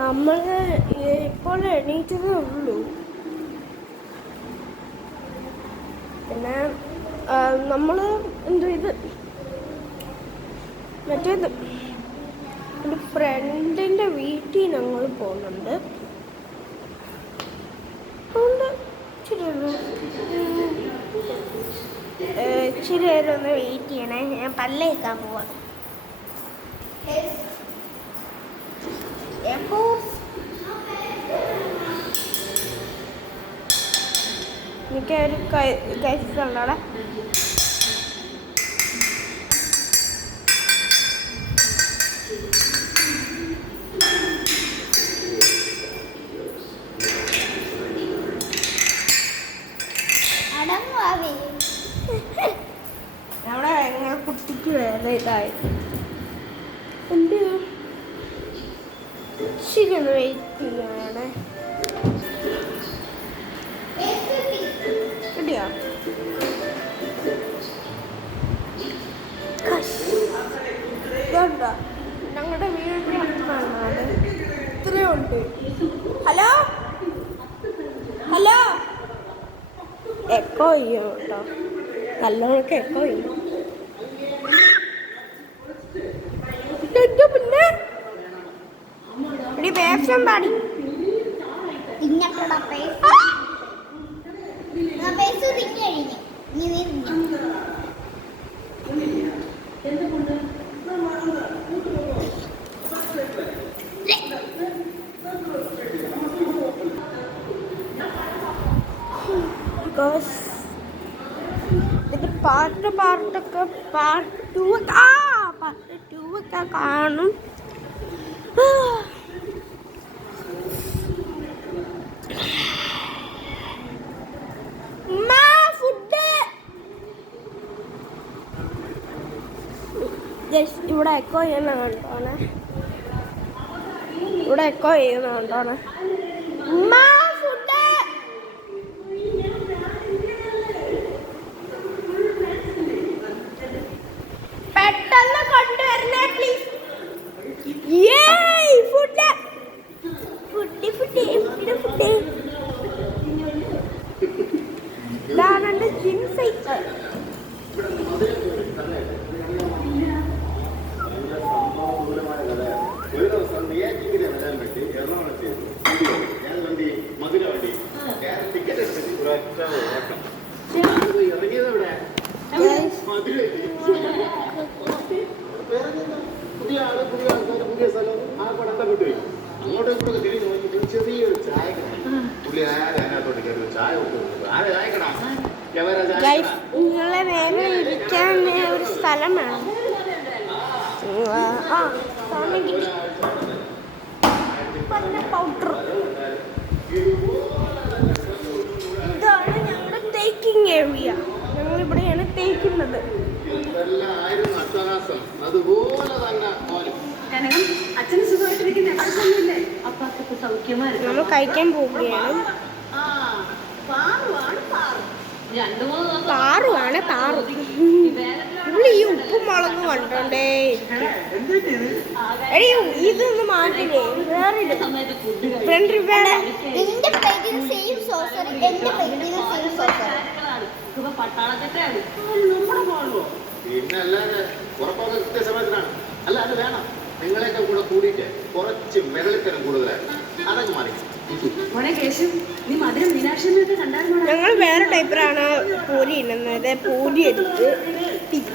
നമ്മൾ ഇപ്പോൾ എണീറ്റതേ ഉള്ളൂ. പിന്നെ നമ്മൾ ഇത് മറ്റേത് ഒരു ഫ്രണ്ടിൻ്റെ വീട്ടിൽ ഞങ്ങൾ പോകുന്നുണ്ട്. അതുകൊണ്ട് ഇച്ചിരി നേരം ഒന്ന് വെയിറ്റ് ചെയ്യണേ. ഞാൻ പല്ലേക്കാൻ പോവാം. എനിക്കൊരു കഴിച്ചിട്ടുണ്ട് അവിടെ. അവിടെ എങ്ങനെ കുട്ടിക്ക് വേറെ ഇതായി എന്ത് ശരി വെയിറ്റ് ചെയ്യാണ്. കിട്ടിയോ? ഇതുണ്ടോ ഞങ്ങളുടെ വീടിൻ്റെ അടുത്താണ്. ഇത്രയും ഉണ്ട്. ഹലോ ഹലോ എക്കോ ചെയ്യും കേട്ടോ. നല്ലവർക്ക് എക്കോ ചെയ്യും. പിന്നെ ഒരു വേഷം പാടി ഇത് പാർട്ട് 2 ഒക്കെ കാണും. ഇവിടെ എക്കോ ചെയ്യുന്ന കണ്ടോണേ. ഇവിടെ എക്കോ ചെയ്യുന്ന കണ്ടോണേ. പെട്ടെന്ന് കൊണ്ടുവരണേ പ്ലീസ്. ഇതാണ് എൻ്റെ ജിം സൈക്കിൾ. നിങ്ങളെ വേഗം ഇരിക്കാൻ ഒരു സ്ഥലം വേണം. സ്ഥലം കിട്ടി. പൗഡർ ഇതാണ് ഞങ്ങളുടെ തേക്കിംഗ് ഏരിയ. ഞങ്ങളിവിടെയാണ് തേക്കുന്നത്. നമ്മൾ കഴിക്കാൻ പോവുകയാണ്. പാറുവാണ് പാറു. ഇവിടെ ഈ ഉപ്പും മുളകും കണ്ടോണ്ടേ. ഇതൊന്ന് മാറ്റില്ലേ? വേറെ നിങ്ങളെയൊക്കെ കൂടെ കൂടിയിട്ട് കുറച്ച് മെരളിത്തരം കൂടുതലാണ്. അതൊക്കെ മാറി. ഞങ്ങൾ വേറെ ടൈപ്പിലാണ് പൂരി ഇടുന്നത്. പൂരി എടുത്ത് പിച്ച്